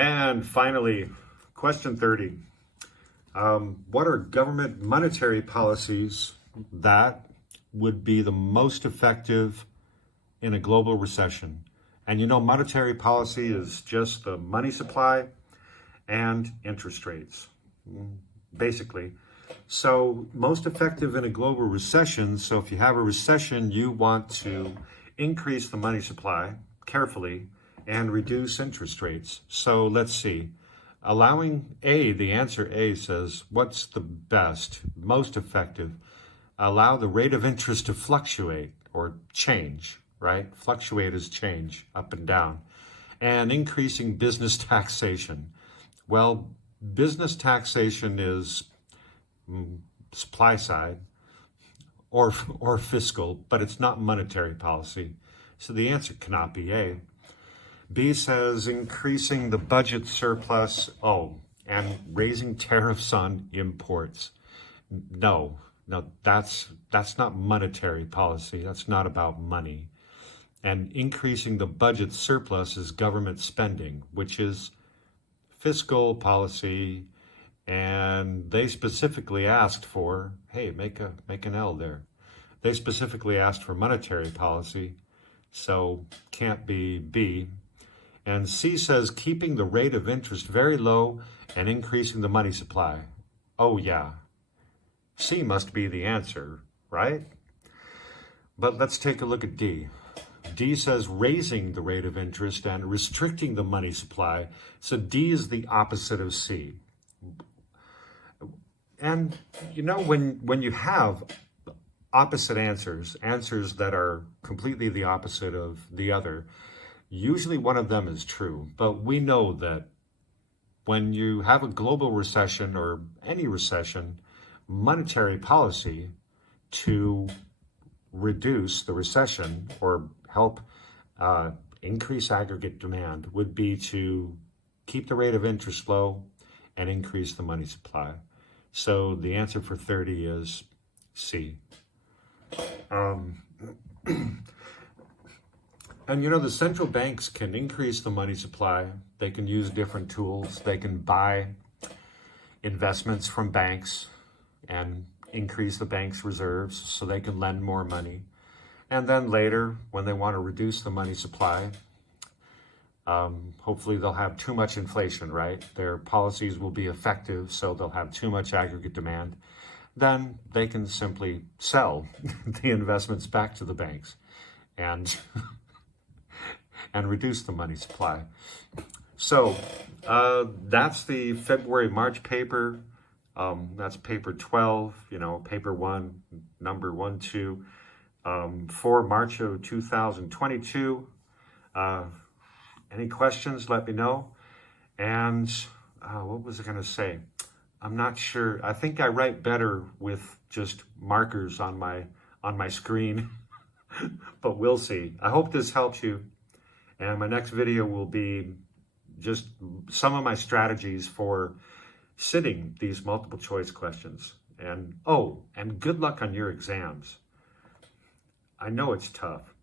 And finally, question 30. What are government monetary policies that would be the most effective in a global recession? And you know, monetary policy is just the money supply and interest rates, basically. So most effective in a global recession. So if you have a recession, you want to increase the money supply carefully and reduce interest rates. So let's see. Allowing the answer A says, what's the best, most effective? Allow the rate of interest to fluctuate or change, right? Fluctuate is change, up and down. And increasing business taxation. Well, business taxation is supply side or fiscal, but it's not monetary policy. So the answer cannot be A. B says increasing the budget surplus, and raising tariffs on imports. No, that's not monetary policy. That's not about money. And increasing the budget surplus is government spending, which is fiscal policy. And they specifically asked for, hey, make an L there. They specifically asked for monetary policy, so can't be B. And C says keeping the rate of interest very low and increasing the money supply. Oh yeah, C must be the answer, right? But let's take a look at D. D says raising the rate of interest and restricting the money supply. So D is the opposite of C. And you know, when you have opposite answers that are completely the opposite of the other, usually one of them is true. But we know that when you have a global recession or any recession, monetary policy to reduce the recession or help increase aggregate demand would be to keep the rate of interest low and increase the money supply. So the answer for 30 is C. And you know, the central banks can increase the money supply. They can use different tools. They can buy investments from banks and increase the bank's reserves so they can lend more money. And then later, when they want to reduce the money supply, hopefully they'll have too much inflation, right? Their policies will be effective, so they'll have too much aggregate demand. Then they can simply sell the investments back to the banks and reduce the money supply. So that's the February-March paper. That's paper 12, paper 1, number 1, 2, for March of 2022. Any questions, let me know. And what was I going to say? I'm not sure. I think I write better with just markers on my screen, but we'll see. I hope this helps you. And my next video will be just some of my strategies for sitting these multiple choice questions. And good luck on your exams. I know it's tough.